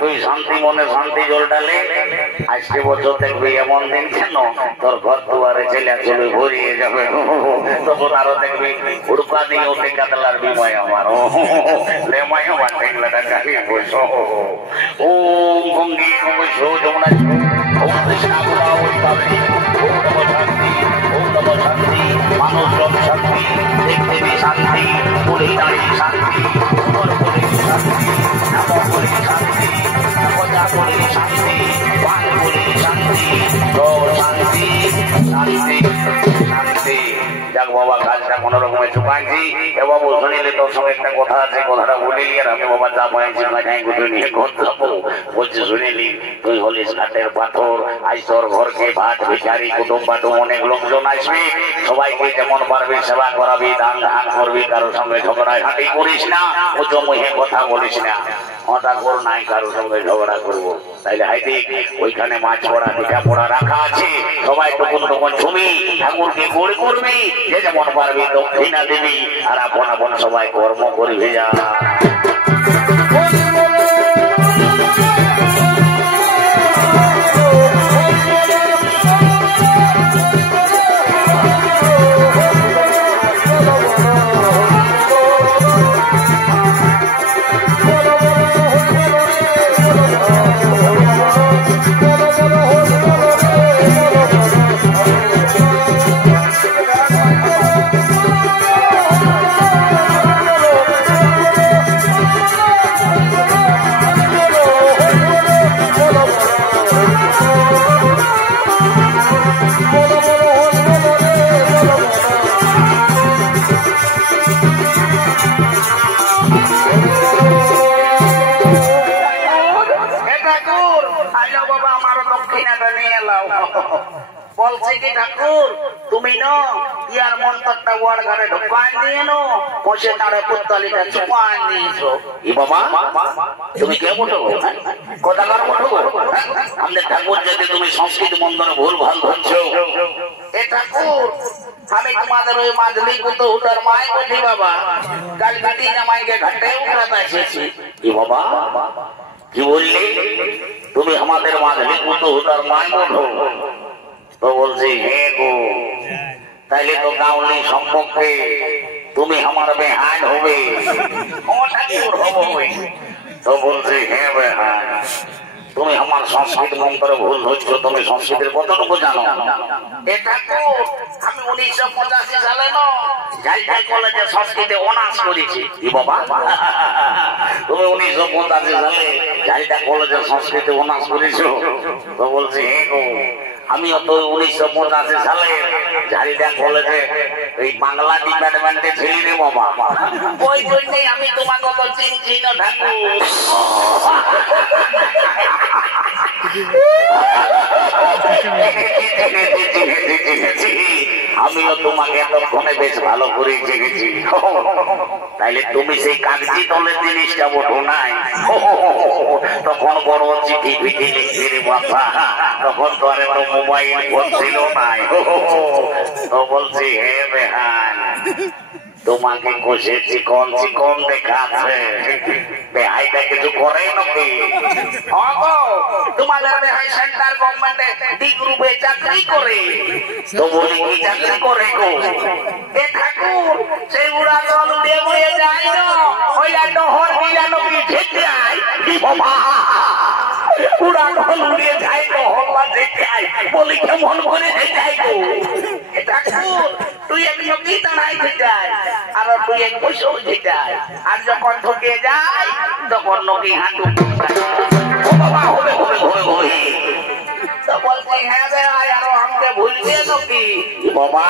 তুই শান্তি মনে শান্তি জল ডালে আজকে বছর দেখবি এমন দিন কেন তোর ঘর দুয়ারে ছেলে চলে ভরিয়ে যাবে তখন আরো দেখবি উড়পা দিয়ে ওতে কাতলার বিময় আমার লেমাই আমার ঠেকলাটা কাটিয়ে বসো ও গঙ্গে বসো যমুনা ওম কৃষ্ণা গুলা ওম কাবেরী ওম নমঃ শান্তি ওম নমঃ শান্তি মানুষ শান্তি দেখতে শান্তি বলি দাঁড়ি শান্তি উপর বলি শান্তি নাম বলি শান্তি পূজা বলি শান্তি পান বলি শান্তি সব শান্তি শান্তি শান্তি যাক বাবা কাজটা কোন রকমের চুকাইছি এ বাবু শুনিলে তোর সঙ্গে একটা কথা আছে কথাটা বলিলি আর আমি বাবা যা পাইছি কাঠাই গুটো নিয়ে ঘর যাবো বলছি শুনিলি তুই হলিস ঘাটের পাথর আজ তোর ঘরকে ভাত ভিখারি কুটুম বাটুম অনেক লোকজন আসবে সবাইকে যেমন পারবি সেবা করাবি দান ধান করবি কারোর সঙ্গে ঝগড়া ঘাটি করিস না ও জমুহে কথা বলিস না হঠাৎ কর নাই কারোর সঙ্গে ঝগড়া করবো তাইলে হাইতে ওইখানে মাছ পড়া পিঠা পড়া রাখা আছে সবাই তখন তখন ছবি ঠাকুরকে গোল করবি যে যেমন পারবি দক্ষিণা দেবী আর আপন আপন সবাই কর্ম করবি যা বলছে কি ঠাকুর তুমি ন ইয়ার মন্তরটা ওয়ার ঘরে ঢোকান দিয়ে নো পৌঁছে তারে পুত্তলিটা চুপান দিয়েছো ই বাবা তুমি কে বলো কথা কার বলো আমাদের ঠাকুর যদি তুমি সংস্কৃত মন্দিরে ভুল ভাল ধরছো এ ঠাকুর আমি তোমাদের ওই মাঝলি কুতো উঠার মায় বলি বাবা কাল গাড়ি জামাইকে ঘাটে উঠাতে এসেছি ই বাবা কি বললি তুমি আমাদের মাঝলি কুতো উঠার মায় বলো তো বলছি হে গো তাইলে তো গাউলি সম্পর্কে তুমি আমার বেহান হবে তো বলছি হে বেহান তুমি আমার সংস্কৃত মন্ত্রে ভুল ধরছো তুমি সংস্কৃতের কতটুকু জানো এটা তো আমি 1985 সালে ঝালঝাল কলেজে সংস্কৃতে অনার্স করেছি কি বাবা তুমি 1985 সালে ঝালঝাল কলেজে সংস্কৃতে অনার্স করেছো তো বলছি হে গো আমিও তো 1985 সালে ঝাড়িডা কলেজে এই বাংলা ডিপার্টমেন্টে ছিলি রে বাবা ওই জন্যই আমি তোমাকে তো চিনছি না ঠাকুর আমিও তোমাকে এতক্ষণে বেশ ভালো করে জেগেছি তাইলে তুমি সেই কাগজি দলের জিনিসটা বোঝো নাই তখন বড় চিঠি পিঠি লিখছি রে বাবা তখন তো আর এত মোবাইল ফোন ছিল নাই তো বলছি হে বেহান তোমাকে কষে চিকন চিকন দেখাচ্ছে বেহাইটা কিছু করে নাকি তোমাদের বেহাই সেন্ট্রাল গভর্নমেন্টে ডি গ্রুপে চাকরি করে তো বলি কি চাকরি করে গো এ ঠাকুর সেই উড়া দল উড়ে উড়ে যায় না ওই ডহর মিলানো কি খেতে আয় কি বাবা উড়া দল উড়ে যায় তো হল্লা দেখতে আয় বলি কেমন করে যায় গো এ ঠাকুর তুই একটু কি দাঁড়াই যায় আর তুই এক বসেও যায় আর যখন ঠকে যায় তখন নকি হাঁটু ও বাবা হবে হবে হবে হবে তো বলছি হ্যাঁ রে আরো আমাকে ভুলবে নাকি বাবা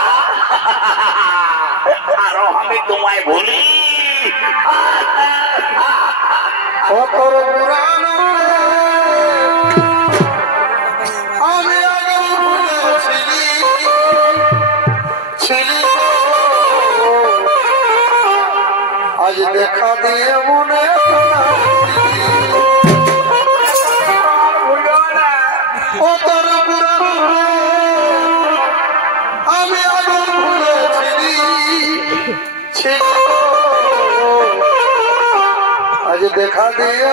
আরো আমি তোমায় ভুলি ও তোর পুরানো আমি আগে ভুলেছিলি ছিলি আজ দেখা দিয়ে মনে ও তোর পুরানো আমি আগে ভুলেছিলি ছিলি আজ দেখা দিয়ে